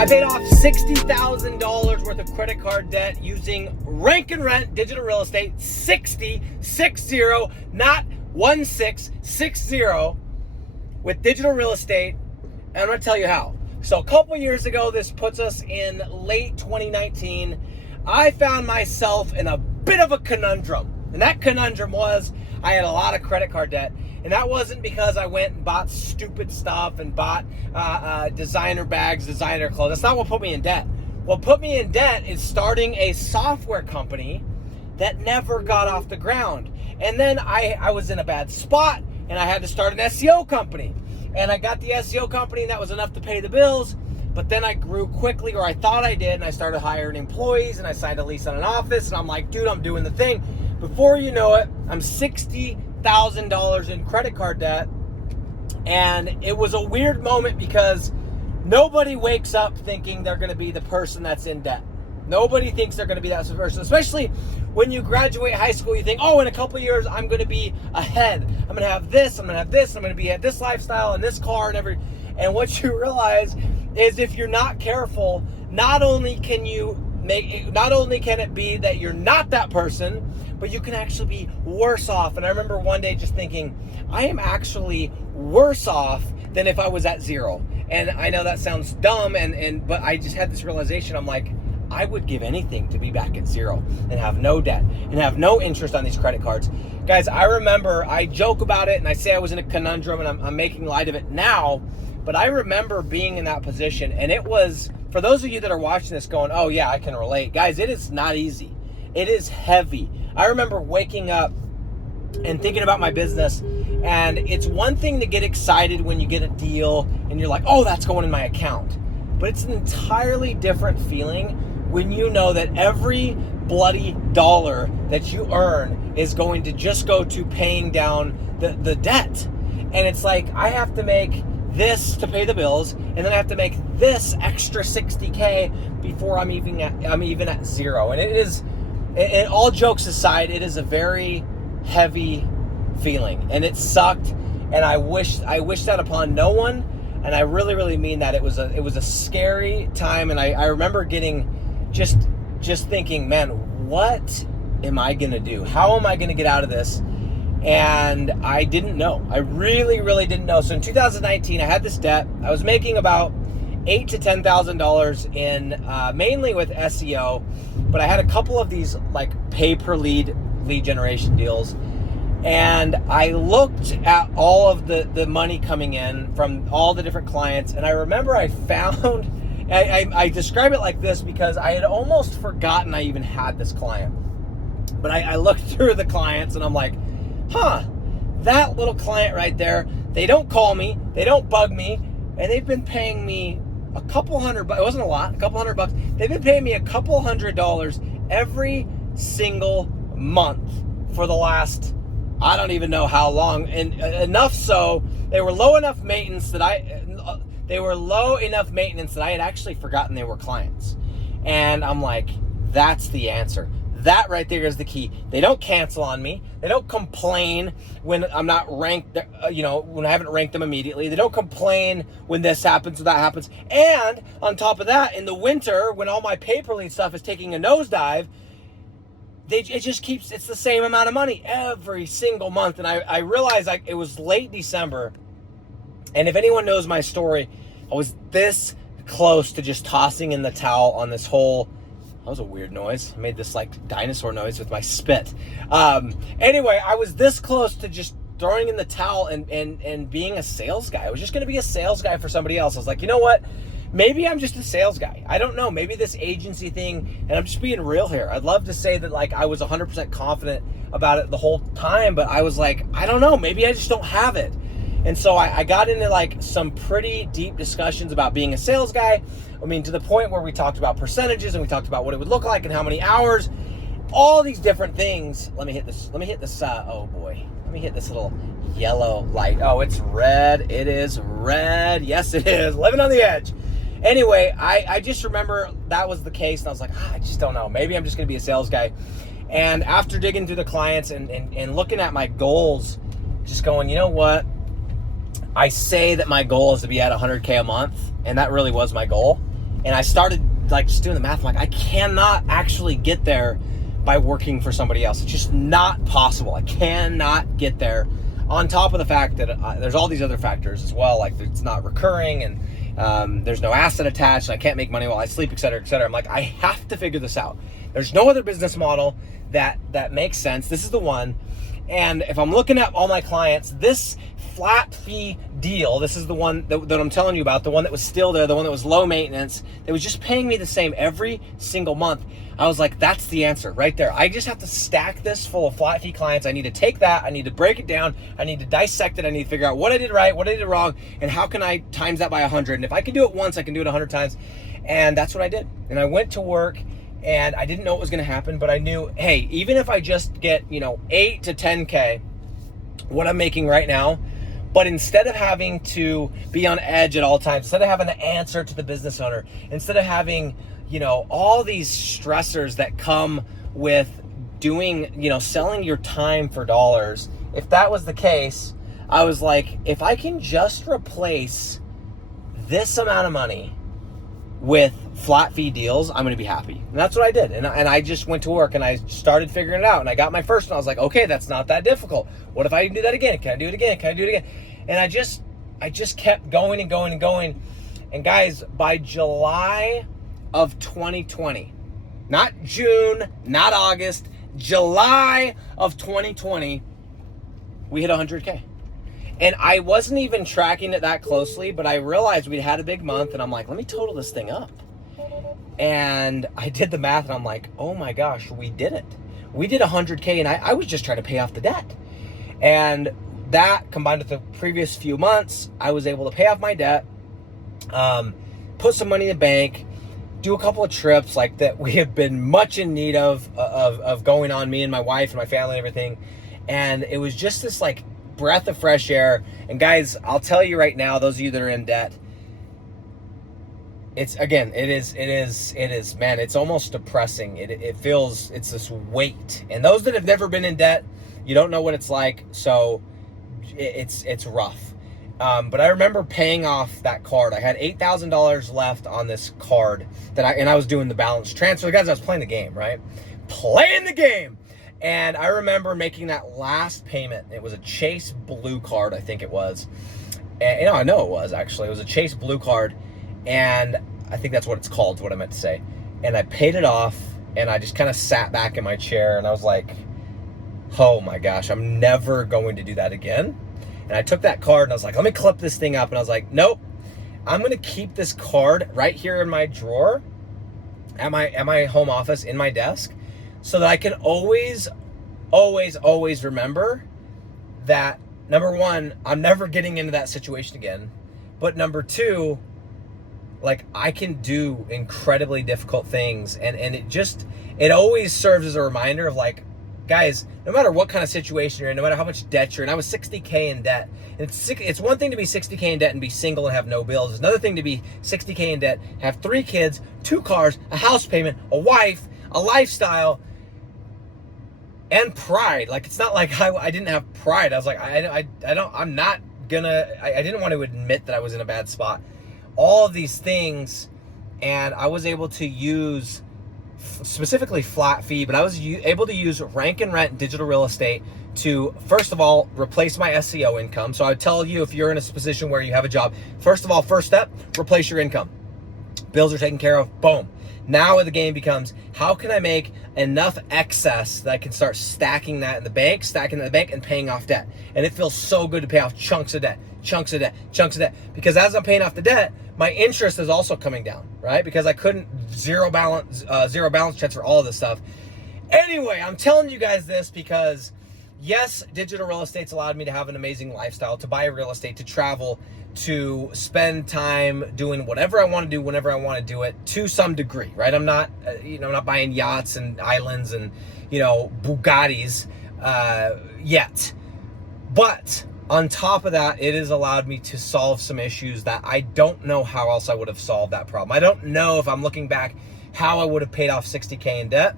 I paid off $60,000 worth of credit card debt using Rank and Rent Digital Real Estate. 60, not 1660, with digital real estate. And I'm going to tell you how. So a couple years ago, this puts us in late 2019, I found myself in a bit of a conundrum. And that conundrum was I had a lot of credit card debt. And that wasn't because I went and bought stupid stuff and bought designer bags, designer clothes. That's not what put me in debt. What put me in debt is starting a software company that never got off the ground. And then I was in a bad spot and I had to start an SEO company. And I got the SEO company and that was enough to pay the bills. But then I grew quickly, or I thought I did, and I started hiring employees and I signed a lease on an office. And I'm like, dude, I'm doing the thing. Before you know it, I'm $60,000 in credit card debt. And it was a weird moment because nobody wakes up thinking they're going to be the person that's in debt. Nobody thinks they're going to be that person, especially when you graduate high school. You think, oh, in a couple of years, I'm going to be ahead. I'm going to have this, I'm going to have this, I'm going to be at this lifestyle and this car and every. And what you realize is if you're not careful, not only can it be that you're not that person, but you can actually be worse off. And I remember one day just thinking, I am actually worse off than if I was at zero. And I know that sounds dumb, but I just had this realization. I'm like, I would give anything to be back at zero and have no debt and have no interest on these credit cards. Guys, I remember, I joke about it and I say I was in a conundrum and I'm making light of it now, but I remember being in that position, and it was, for those of you that are watching this going, oh yeah, I can relate. Guys, it is not easy. It is heavy. I remember waking up and thinking about my business, and it's one thing to get excited when you get a deal and you're like, oh, that's going in my account. But it's an entirely different feeling when you know that every bloody dollar that you earn is going to just go to paying down the debt. And it's like, I have to make this to pay the bills, and then I have to make this extra $60K before I'm even at zero. And it is, and all jokes aside, it is a very heavy feeling, and it sucked. And I wish that upon no one. And I really, really mean that. It was a scary time, and I remember getting just thinking, man, what am I gonna do? How am I gonna get out of this? And I didn't know. I really, really didn't know. So in 2019, I had this debt. I was making about $8,000 to $10,000 in mainly with SEO, but I had a couple of these like pay per lead generation deals. And I looked at all of the money coming in from all the different clients, and I remember I found, I describe it like this because I had almost forgotten I even had this client. But I looked through the clients and I'm like, that little client right there, they don't call me, they don't bug me, and they've been paying me a couple $100, it wasn't a lot, a couple $100. They've been paying me a couple $100 every single month for the last, I don't even know how long. And enough so they were low enough maintenance that I had actually forgotten they were clients. And I'm like, that's the answer. That right there is the key. They don't cancel on me. They don't complain when I'm not ranked, when I haven't ranked them immediately. They don't complain when this happens or that happens. And on top of that, in the winter, when all my pay-per lead stuff is taking a nosedive, it's the same amount of money every single month. And I realized it was late December. And if anyone knows my story, I was this close to just tossing in the towel on this whole, that was a weird noise. I made this like dinosaur noise with my spit. Anyway, I was this close to just throwing in the towel and being a sales guy. I was just going to be a sales guy for somebody else. I was like, you know what? Maybe I'm just a sales guy. I don't know. Maybe this agency thing, and I'm just being real here. I'd love to say that like I was 100% confident about it the whole time, but I was like, I don't know. Maybe I just don't have it. And so I got into like some pretty deep discussions about being a sales guy. I mean, to the point where we talked about percentages and we talked about what it would look like and how many hours, all these different things. Let me hit this. Oh boy. Let me hit this little yellow light. Oh, it's red. It is red. Yes, it is. Living on the edge. Anyway, I just remember that was the case. And I was like, I just don't know. Maybe I'm just going to be a sales guy. And after digging through the clients and looking at my goals, just going, you know what? I say that my goal is to be at 100K a month, and that really was my goal. And I started like just doing the math. I'm like, I cannot actually get there by working for somebody else. It's just not possible. I cannot get there. On top of the fact that there's all these other factors as well, like it's not recurring and there's no asset attached. And I can't make money while I sleep, et cetera, et cetera. I'm like, I have to figure this out. There's no other business model that makes sense. This is the one. And if I'm looking at all my clients, this flat fee deal, this is the one that I'm telling you about, the one that was still there, the one that was low maintenance, that was just paying me the same every single month. I was like, that's the answer right there. I just have to stack this full of flat fee clients. I need to take that, I need to break it down, I need to dissect it, I need to figure out what I did right, what I did wrong, and how can I times that by 100. And if I can do it once, I can do it 100 times. And that's what I did. And I went to work, and I didn't know what was going to happen, but I knew, hey, even if I just get, 8 to 10K, what I'm making right now, but instead of having to be on edge at all times, instead of having to answer to the business owner, instead of having, all these stressors that come with doing, selling your time for dollars, if that was the case, I was like, if I can just replace this amount of money with flat fee deals, I'm going to be happy. And that's what I did. And I just went to work and I started figuring it out. And I got my first one. I was like, okay, that's not that difficult. What if I do that again? Can I do it again? Can I do it again? And I just kept going and going and going. And guys, by July of 2020, not June, not August, July of 2020, we hit 100K. And I wasn't even tracking it that closely, but I realized we'd had a big month, and I'm like, let me total this thing up. And I did the math, and I'm like, oh my gosh, we did it. We did 100K, and I was just trying to pay off the debt. And that, combined with the previous few months, I was able to pay off my debt, put some money in the bank, do a couple of trips like that we have been much in need of going on, me and my wife and my family and everything. And it was just this like breath of fresh air. And guys, I'll tell you right now, those of you that are in debt, it is, man, it's almost depressing. It feels, it's this weight. And those that have never been in debt, you don't know what it's like. So it's rough. But I remember paying off that card. I had $8,000 left on this card and I was doing the balance transfer. Guys, I was playing the game, right? Playing the game. And I remember making that last payment. It was a Chase Blue card, I think it was. And I know it was actually. It was a Chase Blue card. And I think that's what it's called, is what I meant to say. And I paid it off, and I just kind of sat back in my chair, and I was like, oh my gosh, I'm never going to do that again. And I took that card, and I was like, let me clip this thing up. And I was like, nope, I'm going to keep this card right here in my drawer at my home office, in my desk, so that I can always remember that, number one, I'm never getting into that situation again. But number two, like, I can do incredibly difficult things. And it always serves as a reminder of, like, guys, no matter what kind of situation you're in, no matter how much debt you're in, I was 60K in debt. And it's one thing to be 60K in debt and be single and have no bills. It's another thing to be 60K in debt, have 3 kids, 2 cars, a house payment, a wife, a lifestyle, and pride. Like, it's not like I didn't have pride. I was like, I didn't want to admit that I was in a bad spot. All of these things, and I was able to use specifically flat fee, but I was able to use Rank and Rent digital real estate to, first of all, replace my SEO income. So I would tell you, if you're in a position where you have a job, first of all, first step, replace your income. Bills are taken care of, boom. Now the game becomes, how can I make enough excess that I can start stacking that in the bank, and paying off debt? And it feels so good to pay off chunks of debt. Because as I'm paying off the debt, my interest is also coming down, right? Because I couldn't zero balance transfer all of this stuff. Anyway, I'm telling you guys this because, yes, digital real estate's allowed me to have an amazing lifestyle, to buy real estate, to travel, to spend time doing whatever I want to do whenever I want to do it, to some degree, right? I'm not, I'm not buying yachts and islands and, Bugattis yet. But on top of that, it has allowed me to solve some issues that I don't know how else I would have solved that problem. I don't know, if I'm looking back, how I would have paid off 60K in debt.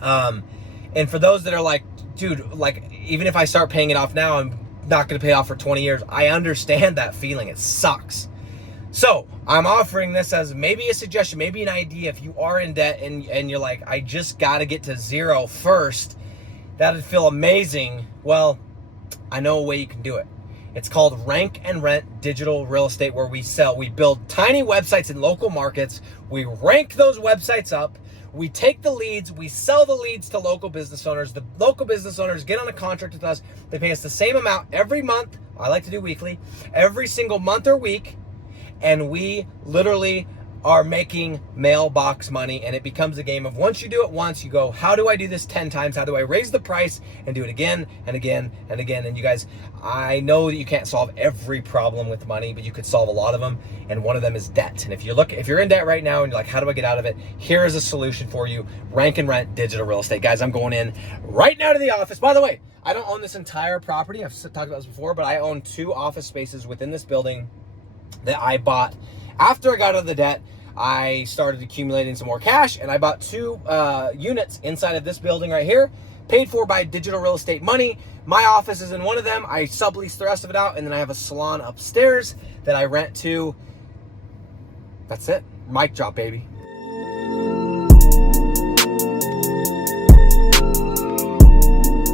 And for those that are like, dude, like, even if I start paying it off now, I'm not going to pay it off for 20 years. I understand that feeling. It sucks. So I'm offering this as maybe a suggestion, maybe an idea. If you are in debt and you're like, I just got to get to zero first, that'd feel amazing. Well, I know a way you can do it. It's called Rank and Rent Digital Real Estate, where we build tiny websites in local markets. We rank those websites up. We take the leads, we sell the leads to local business owners. The local business owners get on a contract with us. They pay us the same amount every month. I like to do weekly, every single month or week. And we literally are making mailbox money, and it becomes a game of once you do it once, you go, how do I do this 10 times? How do I raise the price and do it again and again and again? And you guys, I know that you can't solve every problem with money, but you could solve a lot of them. And one of them is debt. And if you're in debt right now and you're like, how do I get out of it? Here is a solution for you. Rank and Rent Digital Real Estate. Guys, I'm going in right now to the office. By the way, I don't own this entire property. I've talked about this before, but I own 2 office spaces within this building that I bought after I got out of the debt. I started accumulating some more cash, and I bought 2 units inside of this building right here, paid for by Digital Real Estate money. My office is in one of them. I sublease the rest of it out, and then I have a salon upstairs that I rent to. That's it. Mic drop, baby.